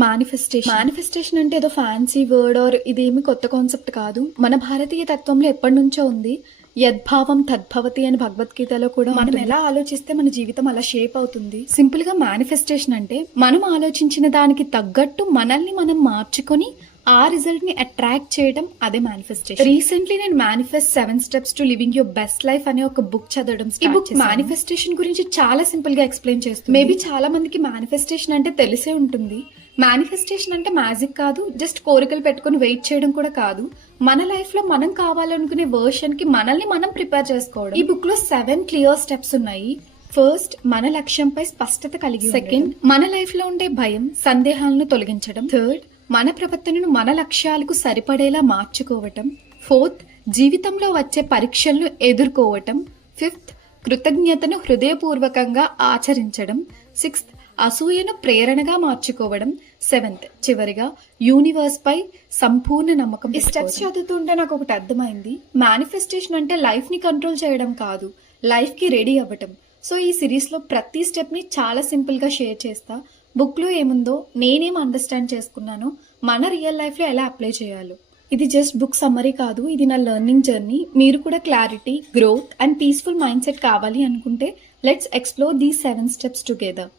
Manifestation అంటే ఏదో fancy word or ఇదేమి కొత్త కాన్సెప్ట్ కాదు. మన భారతీయ తత్వంలో ఎప్పటి నుంచో ఉంది. యద్భావం తద్భవతి అని భగవద్గీతలో కూడా మనం ఎలా ఆలోచిస్తే మన జీవితం అలా షేప్ అవుతుంది. సింపుల్ గా మేనిఫెస్టేషన్ అంటే మనం ఆలోచించిన దానికి తగ్గట్టు మనల్ని మనం మార్చుకొని ఆ రిజల్ట్ ని అట్రాక్ట్ చేయడం, అదే మేనిఫెస్టేషన్. రీసెంట్లీ నేను manifest 7 steps to living your best life అనే ఒక బుక్ చదవడం. ఈ బుక్ మేనిఫెస్టేషన్ గురించి చాలా సింపుల్ గా ఎక్స్ప్లెయిన్ చేస్తుంది. మేబీ చాలా మందికి మేనిఫెస్టేషన్ అంటే తెలిసే ఉంటుంది. మేనిఫెస్టేషన్ అంటే మ్యాజిక్ కాదు, జస్ట్ కోరికలు పెట్టుకుని వెయిట్ చేయడం కూడా కాదు. మన లైఫ్ లో మనం కావాలనుకునే వర్షన్ కి మనల్ని మనం ప్రిపేర్ చేసుకోవడం. ఈ బుక్ లో 7 క్లియర్ స్టెప్స్ ఉన్నాయి. ఫస్ట్, మన లక్ష్యంపై స్పష్టత కలిగి. సెకండ్, మన లైఫ్ లో ఉండే భయం, సందేహాలను తొలగించడం. థర్డ్, మన ప్రవర్తనను మన లక్ష్యాలకు సరిపడేలా మార్చుకోవటం. ఫోర్త్, జీవితంలో వచ్చే పరీక్షలను ఎదుర్కోవటం. ఫిఫ్త్, కృతజ్ఞతను హృదయపూర్వకంగా ఆచరించడం. సిక్స్త్, అసూయను ప్రేరణగా మార్చుకోవడం. సెవెంత్, చివరిగా యూనివర్స్ పై సంపూర్ణ నమ్మకం. ఈ స్టెప్స్ చదువుతుంటే నాకు ఒకటి అర్థమైంది. మేనిఫెస్టేషన్ అంటే లైఫ్ ని కంట్రోల్ చేయడం కాదు, లైఫ్ కి రెడీ అవ్వటం. సో ఈ సిరీస్ లో ప్రతి స్టెప్ ని చాలా సింపుల్ గా షేర్ చేస్తా. బుక్ లో ఏముందో, నేనేం అండర్స్టాండ్ చేసుకున్నానో, మన రియల్ లైఫ్ లో ఎలా అప్లై చేయాలో. ఇది జస్ట్ బుక్ సమ్మరీ కాదు, ఇది నా లెర్నింగ్ జర్నీ. మీరు కూడా clarity, growth and peaceful mind set కావాలి అనుకుంటే let's explore these 7 steps together.